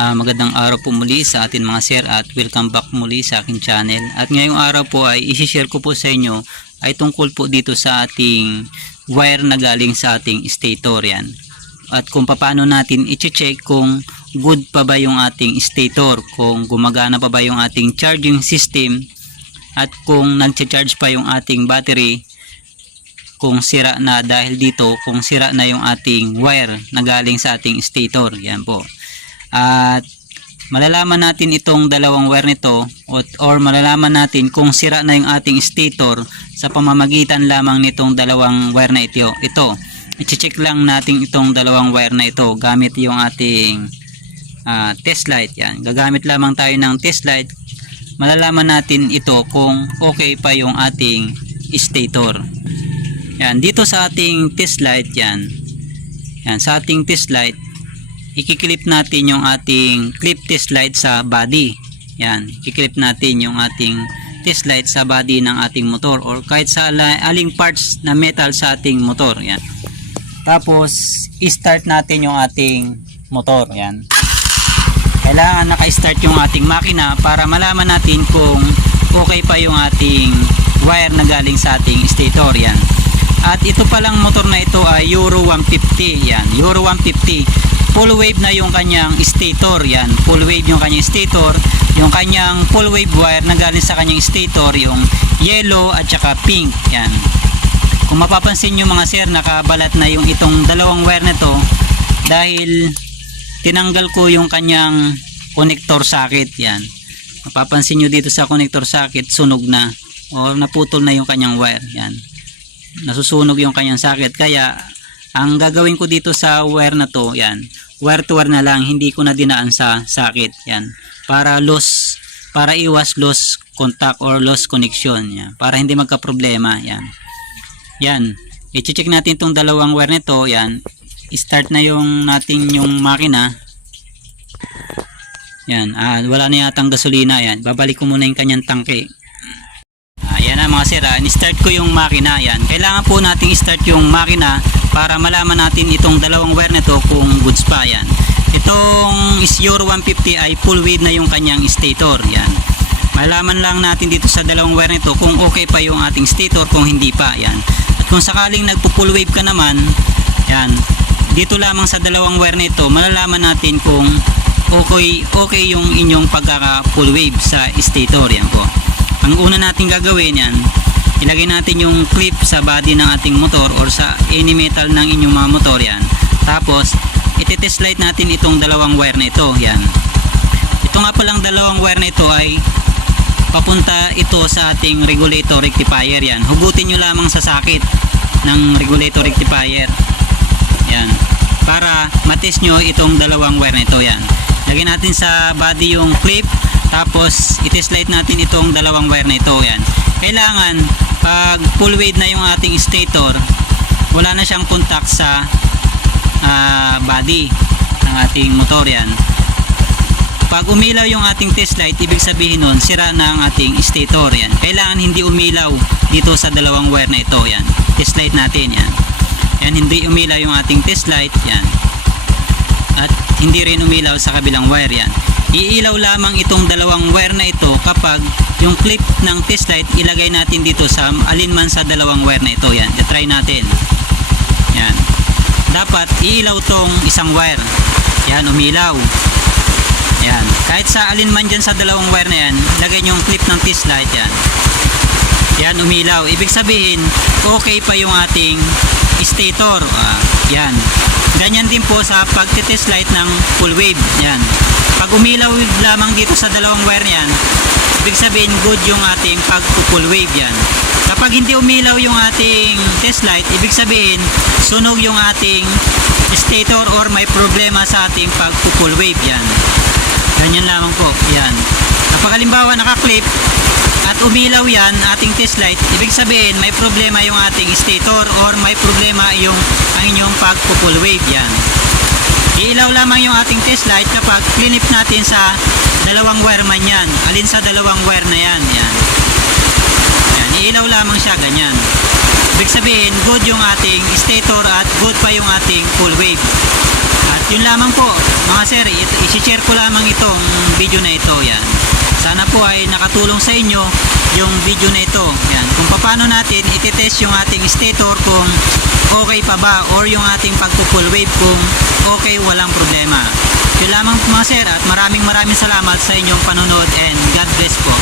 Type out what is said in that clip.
Ah, magandang araw po muli sa atin mga sir at welcome back muli sa aking channel. At ngayong araw po ay isi-share ko po sa inyo ay tungkol po dito sa ating wire na galing sa ating stator yan. At kung paano natin i-check kung good pa ba yung ating stator, kung gumagana pa ba yung ating charging system at kung nag-charge pa yung ating battery kung sira na dahil dito kung sira na yung ating wire na galing sa ating stator yan po at malalaman natin itong dalawang wire nito or, or malalaman natin kung sira na yung ating stator sa pamamagitan lamang nitong dalawang wire na ito. Ito i-check lang natin itong dalawang wire na ito gamit yung ating ah, test light. Yan gagamit lamang tayo ng test light. Malalaman natin ito kung okay pa yung ating stator. Yan, dito sa ating test light yan. Yan, sa ating test light, ikiklip natin yung ating clip test light sa body. Yan, ikiklip natin yung ating test light sa body ng ating motor or kahit sa aling parts na metal sa ating motor. Yan. Tapos, i-start natin yung ating motor. Yan. Kailangan naka-start yung ating makina para malaman natin kung okay pa yung ating wire na galing sa ating stator. Yan. At ito palang motor na ito ay Euro 150. Yan, Euro 150. Full wave na yung kanyang stator. Yan, full wave yung kanyang stator. Yung kanyang full wave wire na galing sa kanyang stator, yung yellow at saka pink. Yan. Kung mapapansin nyo mga sir, nakabalat na yung itong dalawang wire na to dahil tinanggal ko yung kanyang connector socket. Yan. Mapapansin nyo dito sa connector socket, sunog na o naputol na yung kanyang wire. Yan nasusunog yung kanyang socket kaya ang gagawin ko dito sa wire na to yan wire to wire na lang hindi ko na dinaan sa socket yan para loss para iwas loss contact or loss connection yan para hindi magka problema yan yan i-check natin tong dalawang wire nito yan start na yung natin yung makina yan ah, wala na yatang gasolina yan babalik ko muna yung kanyang tangke Ayan na mga sir, ah, ni-start ko yung makina. Yan. Kailangan po nating i-start yung makina para malaman natin itong dalawang wire nito kung goods pa. Yan. Itong is Euro 150 ay full wave na yung kanyang stator. Yan. Malaman lang natin dito sa dalawang wire nito kung okay pa yung ating stator kung hindi pa. Yan. At kung sakaling nagpo-full wave ka naman, yan. Dito lamang sa dalawang wire nito, malalaman natin kung okay okay yung inyong pagkaka full wave sa stator. Yan po ang una natin gagawin yan ilagay natin yung clip sa body ng ating motor or sa any metal ng inyong mga motor yan. Tapos ititest light natin itong dalawang wire na ito yan. Ito nga palang dalawang wire na ito ay papunta ito sa ating regulator rectifier yan. Hugutin nyo lamang sa sakit ng regulator rectifier yan. Para matest nyo itong dalawang wire na ito yan. Lagyan natin sa body yung clip tapos itest light natin itong dalawang wire na ito yan. Kailangan pag full weight na yung ating stator wala na siyang contact sa ah, body ng ating motor yan. Pag umilaw yung ating test light ibig sabihin nun sira na ang ating stator yan. Kailangan hindi umilaw dito sa dalawang wire na ito yan. Test light natin yan. Yan hindi umilaw yung ating test light yan at hindi rin umilaw sa kabilang wire yan. Iilaw lamang itong dalawang wire na ito kapag yung clip ng test light ilagay natin dito sa alinman sa dalawang wire na ito. Yan try natin. Yan. Dapat iilaw tong isang wire. Yan umilaw. Yan. Kahit sa alinman dyan sa dalawang wire na yan lagay nyo yung clip ng test light. Yan. Yan umilaw. Ibig sabihin okay pa yung ating stator. Ah, yan ganyan din po sa pagtitest light ng full wave. Yan. Pag umilaw lamang dito sa dalawang wire yan ibig sabihin good yung ating pag full wave yan. Kapag hindi umilaw yung ating test light ibig sabihin sunog yung ating stator or may problema sa ating pag full wave yan ganyan lamang po yan kapag halimbawa naka-clip at umilaw yan ating test light. Ibig sabihin may problema yung ating stator or may problema yung ang inyong pag full wave yan. Iilaw lamang yung ating test light kapag clinip natin sa dalawang wire man yan. Alin sa dalawang wire na yan yan. Yan iilaw lamang siya ganyan. Ibig sabihin good yung ating stator at good pa yung ating full wave. At yun lamang po mga sir, ito, isi-share ko lamang itong video na ito. Yan. Sana po ay nakatulong sa inyo yung video na ito. Yan. Kung paano natin ititest yung ating stator kung okay pa ba or yung ating pagpo-full wave kung okay, walang problema. Yun lamang po mga sir at maraming maraming salamat sa inyong panonood and God bless po.